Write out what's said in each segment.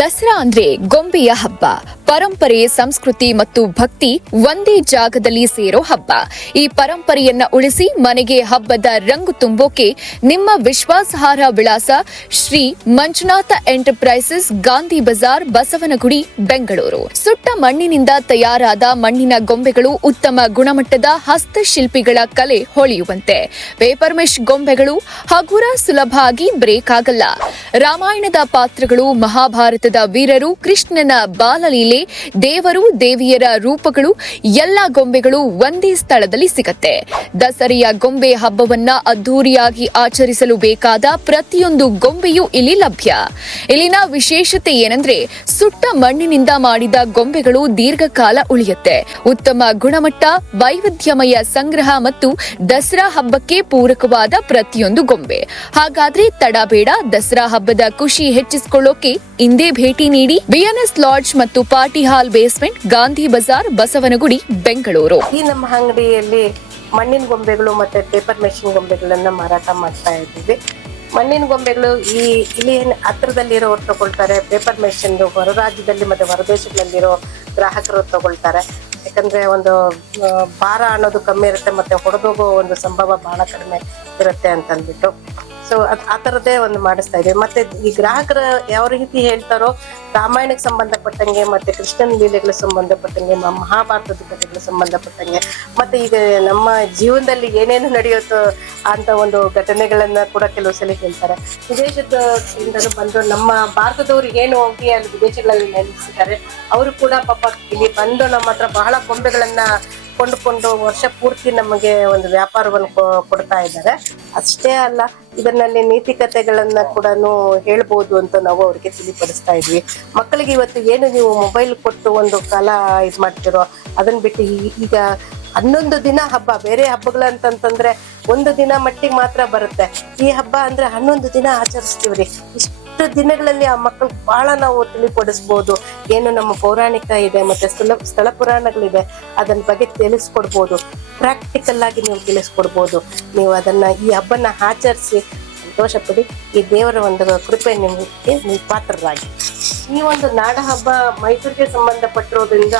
ದಸರಾ ಅಂದ್ರೆ ಗೊಂಬೆಯ ಹಬ್ಬ. ಪರಂಪರೆ, ಸಂಸ್ಕೃತಿ ಮತ್ತು ಭಕ್ತಿ ಒಂದೇ ಜಾಗದಲ್ಲಿ ಸೇರೋ ಹಬ್ಬ. ಈ ಪರಂಪರೆಯನ್ನ ಉಳಿಸಿ ಮನೆಗೆ ಹಬ್ಬದ ರಂಗು ತುಂಬೋಕೆ ನಿಮ್ಮ ವಿಶ್ವಾಸಾರ್ಹ ವಿಳಾಸ ಶ್ರೀ ಮಂಜುನಾಥ ಎಂಟರ್ಪ್ರೈಸಸ್, ಗಾಂಧಿ ಬಜಾರ್, ಬಸವನಗುಡಿ, ಬೆಂಗಳೂರು. ಸುಟ್ಟ ಮಣ್ಣಿನಿಂದ ತಯಾರಾದ ಮಣ್ಣಿನ ಗೊಂಬೆಗಳು ಉತ್ತಮ ಗುಣಮಟ್ಟದ ಹಸ್ತಶಿಲ್ಪಿಗಳ ಕಲೆ ಹೊಳೆಯುವಂತೆ. ಪೇಪರ್ ಮೆಶ್ ಗೊಂಬೆಗಳು ಹಗುರ ಸುಲಭ ಆಗಿ ಬ್ರೇಕ್ ಆಗಲ್ಲ. ರಾಮಾಯಣದ ಪಾತ್ರಗಳು ಮಹಾಭಾರತದ ವೀರರು ಕೃಷ್ಣನ ಬಾಲಲೀಲೆ ದೇವರು, ದೇವಿಯರ ರೂಪಗಳು, ಎಲ್ಲ ಗೊಂಬೆಗಳು ಒಂದೇ ಸ್ಥಳದಲ್ಲಿ ಸಿಗತ್ತೆ. ದಸರೆಯ ಗೊಂಬೆ ಹಬ್ಬವನ್ನ ಅದ್ದೂರಿಯಾಗಿ ಆಚರಿಸಲು ಬೇಕಾದ ಪ್ರತಿಯೊಂದು ಗೊಂಬೆಯೂ ಇಲ್ಲಿ ಲಭ್ಯ. ಇಲ್ಲಿನ ವಿಶೇಷತೆ ಏನಂದ್ರೆ, ಸುಟ್ಟ ಮಣ್ಣಿನಿಂದ ಮಾಡಿದ ಗೊಂಬೆಗಳು ದೀರ್ಘಕಾಲ ಉಳಿಯುತ್ತೆ. ಉತ್ತಮ ಗುಣಮಟ್ಟ, ವೈವಿಧ್ಯಮಯ ಸಂಗ್ರಹ ಮತ್ತು ದಸರಾ ಹಬ್ಬಕ್ಕೆ ಪೂರಕವಾದ ಪ್ರತಿಯೊಂದು ಗೊಂಬೆ. ಹಾಗಾದ್ರೆ ತಡಬೇಡ ದಸರಾ ಹಬ್ಬದ ಖುಷಿ ಹೆಚ್ಚಿಸಿಕೊಳ್ಳೋಕೆ ಇಂದೇ ಭೇಟಿ ನೀಡಿ ಬಿಎನ್ಎಸ್ ಲಾಡ್ಜ್ ಮತ್ತು party hall basement, Gandhi Bazaar, Basavanagudi, Bengaluru. ಈ ನಮ್ಮ ಅಂಗಡಿಯಲ್ಲಿ ಮಣ್ಣಿನ ಗೊಂಬೆಗಳು ಮತ್ತೆ ಪೇಪರ್ ಮೆಷಿನ್ ಗೊಂಬೆಗಳನ್ನ ಮಾರಾಟ ಮಾಡ್ತಾ ಇದ್ದೀವಿ. ಮಣ್ಣಿನ ಗೊಂಬೆಗಳು ಈ ಇಲ್ಲಿ ಹತ್ರದಲ್ಲಿರೋರು ತಗೊಳ್ತಾರೆ ಪೇಪರ್ ಮೆಷಿನ್ ಹೊರ ರಾಜ್ಯದಲ್ಲಿ ಮತ್ತೆ ಹೊರದೇಶಗಳಲ್ಲಿರೋ ಗ್ರಾಹಕರು ತಗೊಳ್ತಾರೆ. ಯಾಕಂದ್ರೆ ಒಂದು ಭಾರ ಅನ್ನೋದು ಕಮ್ಮಿ ಇರುತ್ತೆ ಮತ್ತೆ ಹೊಡೆದೋಗೋ ಒಂದು ಸಂಭವ ಬಹಳ ಕಡಿಮೆ ಇರುತ್ತೆ ಅಂತ ಅಂದ್ಬಿಟ್ಟು ಸೊ ಆ ಥರದ್ದೇ ಒಂದು ಮಾಡಿಸ್ತಾ ಇದೆ ಮತ್ತೆ ಈ ಗ್ರಾಹಕರ ಯಾವ ರೀತಿ ಹೇಳ್ತಾರೋ ರಾಮಾಯಣಕ್ಕೆ ಸಂಬಂಧಪಟ್ಟಂಗೆ, ಮತ್ತೆ ಕೃಷ್ಣನ ಲೀಲೆಗಳ ಸಂಬಂಧಪಟ್ಟಂಗೆ ಮಹಾಭಾರತದ ಕಥೆಗಳ ಸಂಬಂಧಪಟ್ಟಂಗೆ, ಮತ್ತೆ ಈಗ ನಮ್ಮ ಜೀವನದಲ್ಲಿ ಏನೇನು ನಡೆಯುತ್ತೋ ಅಂತ ಒಂದು ಘಟನೆಗಳನ್ನ ಕೂಡ ಕೆಲವು ಸಲ ಹೇಳ್ತಾರೆ. ವಿದೇಶದ ಬಂದು ನಮ್ಮ ಭಾರತದವ್ರು ಏನು ಹೋಗಿ ಅಲ್ಲಿ ವಿದೇಶಗಳಲ್ಲಿ ನೆಲೆಸಿದ್ದಾರೆ, ಅವರು ಕೂಡ ಪಾಪ ಇಲ್ಲಿ ಬಂದು ನಮ್ಮ ಹತ್ರ ಬಹಳ ಕೊಂಬೆಗಳನ್ನ ಕೊಂಡುಕೊಂಡು ವರ್ಷ ಪೂರ್ತಿ ನಮಗೆ ಒಂದು ವ್ಯಾಪಾರವನ್ನು ಕೊಡ್ತಾ ಇದ್ದಾರೆ. ಅಷ್ಟೇ ಅಲ್ಲ, ಇದರಲ್ಲಿ ನೀತಿಕತೆಗಳನ್ನ ಕೂಡ ಹೇಳ್ಬೋದು ಅಂತ ನಾವು ಅವ್ರಿಗೆ ತಿಳಿಪಡಿಸ್ತಾ ಇದ್ವಿ. ಮಕ್ಕಳಿಗೆ ಇವತ್ತು ಏನು ನೀವು ಮೊಬೈಲ್ ಕೊಟ್ಟು ಒಂದು ಕಾಲ ಇದು ಮಾಡ್ತಿರೋ ಅದನ್ನ ಬಿಟ್ಟು ಈಗ ಹನ್ನೊಂದು ದಿನ ಹಬ್ಬ, ಬೇರೆ ಹಬ್ಬಗಳಂತಂತಂದ್ರೆ ಒಂದು ದಿನ ಮಟ್ಟಿಗೆ ಮಾತ್ರ ಬರುತ್ತೆ. ಈ ಹಬ್ಬ ಅಂದ್ರೆ ಹನ್ನೊಂದು ದಿನ ಆಚರಿಸ್ತೀವ್ರಿ. ದಿನಗಳಲ್ಲಿ ಆ ಮಕ್ಕಳು ಬಹಳ ನಾವು ತಿಳಿಪಡಿಸ್ಬೋದು. ಏನು ನಮ್ಮ ಪೌರಾಣಿಕ ಇದೆ, ಮತ್ತೆ ಸ್ಥಳ ಸ್ಥಳ ಪುರಾಣಗಳಿದೆ ಅದನ್ನ ಬಗ್ಗೆ ತಿಳಿಸ್ಕೊಡ್ಬೋದು. ಪ್ರಾಕ್ಟಿಕಲ್ ಆಗಿ ನೀವು ತಿಳಿಸ್ಕೊಡ್ಬೋದು. ನೀವು ಅದನ್ನ ಈ ಹಬ್ಬನ ಆಚರಿಸಿ ಸಂತೋಷ ಪಡಿ ಈ ದೇವರ ಒಂದು ಕೃಪೆ ನಿಮಗೆ ನೀವು ಪಾತ್ರರಾಗಿ. ಈ ಒಂದು ನಾಡ ಹಬ್ಬ ಮೈಸೂರಿಗೆ ಸಂಬಂಧಪಟ್ಟಿರೋದ್ರಿಂದ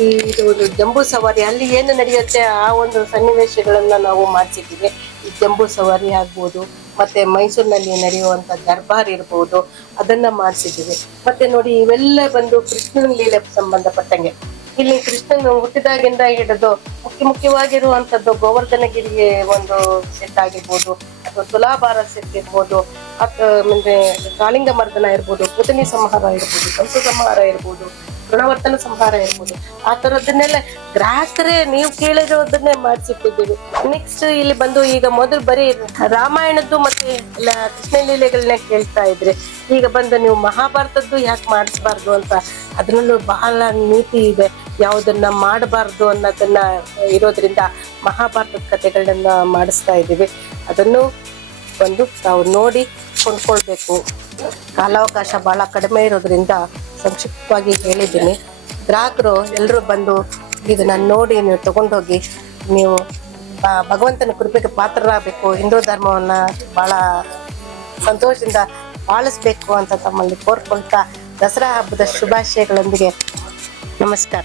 ಈ ಇದು ಜಂಬೂ ಸವಾರಿ, ಅಲ್ಲಿ ಏನು ನಡೆಯುತ್ತೆ? ಆ ಒಂದು ಸನ್ನಿವೇಶಗಳನ್ನ ನಾವು ಮಾಡಿಸಿದ್ದೀವಿ. ಈ ಜಂಬೂ ಸವಾರಿ ಆಗ್ಬೋದು, ಮತ್ತೆ ಮೈಸೂರಿನಲ್ಲಿ ನಡೆಯುವಂತ ದರ್ಬಾರ್ ಇರ್ಬೋದು, ಅದನ್ನ ಮಾಡಿಸಿದ್ದೀವಿ. ಮತ್ತೆ ನೋಡಿ, ಇವೆಲ್ಲ ಬಂದು ಕೃಷ್ಣನ ಲೀಲೆ ಸಂಬಂಧಪಟ್ಟಂಗೆ. ಇಲ್ಲಿ ಕೃಷ್ಣನ್ ಹುಟ್ಟಿದಾಗಿಂದ ಹಿಡಿದು ಮುಖ್ಯ ಮುಖ್ಯವಾಗಿರುವಂತದ್ದು ಗೋವರ್ಧನಗಿರಿಗೆ ಒಂದು ಸೆಟ್ ಆಗಿರ್ಬೋದು, ಅಥವಾ ತುಲಾಭಾರ ಸೆಟ್ ಇರ್ಬೋದು ಅಥವಾ ಕಾಳಿಂಗ ಮರ್ದನ ಇರ್ಬೋದು, ಪುತನಿ ಸಂಹಾರ ಇರ್ಬೋದು, ಕಂಸು ಸಂಹಾರ ಇರ್ಬೋದು ಗುಣವರ್ತನ ಸಂಹಾರ ಇರ್ಬೋದು. ಆ ತರದನ್ನೆಲ್ಲ ಗ್ರಾಹಕರೇ ನೀವು ಕೇಳಿರೋದನ್ನೇ ಮಾಡಿಸಿಟ್ಟಿದ್ದೀವಿ ನೆಕ್ಸ್ಟ್ ಇಲ್ಲಿ ಬಂದು ಈಗ ಮೊದಲು ಬರೀ ರಾಮಾಯಣದ್ದು ಮತ್ತೆ ಕೃಷ್ಣ ಲೀಲೆಗಳನ್ನ ಕೇಳ್ತಾ ಇದ್ರಿ. ಈಗ ಬಂದು ನೀವು ಮಹಾಭಾರತದ್ದು ಯಾಕೆ ಮಾಡಿಸ್ಬಾರ್ದು ಅಂತ? ಅದರಲ್ಲೂ ಬಹಳ ನೀತಿ ಇದೆ. ಯಾವುದನ್ನ ಮಾಡಬಾರ್ದು ಅನ್ನೋದನ್ನ ಇರೋದ್ರಿಂದ ಮಹಾಭಾರತದ ಕಥೆಗಳನ್ನ ಮಾಡಿಸ್ತಾ ಇದ್ದೀವಿ. ಅದನ್ನು ಬಂದು ತಾವು ನೋಡಿ ಕೊಂಡ್ಕೊಳ್ಬೇಕು. ಕಾಲಾವಕಾಶ ಬಹಳ ಕಡಿಮೆ ಇರೋದ್ರಿಂದ ಸಂಕ್ಷಿಪ್ತವಾಗಿ ಹೇಳಿದ್ದೀನಿ. ಗ್ರಾಹಕರು ಎಲ್ಲರೂ ಬಂದು ಇದನ್ನ ನೋಡಿ ನೀವು ತಗೊಂಡೋಗಿ ನೀವು ಭಗವಂತನ ಕೃಪೆಗೆ ಪಾತ್ರರಾಗಬೇಕು, ಹಿಂದೂ ಧರ್ಮವನ್ನು ಭಾಳ ಸಂತೋಷದಿಂದ ಪಾಲಿಸ್ಬೇಕು ಅಂತ ತಮ್ಮಲ್ಲಿ ಕೋರ್ಕೊಳ್ತಾ ದಸರಾ ಹಬ್ಬದ ಶುಭಾಶಯಗಳೊಂದಿಗೆ ನಮಸ್ಕಾರ.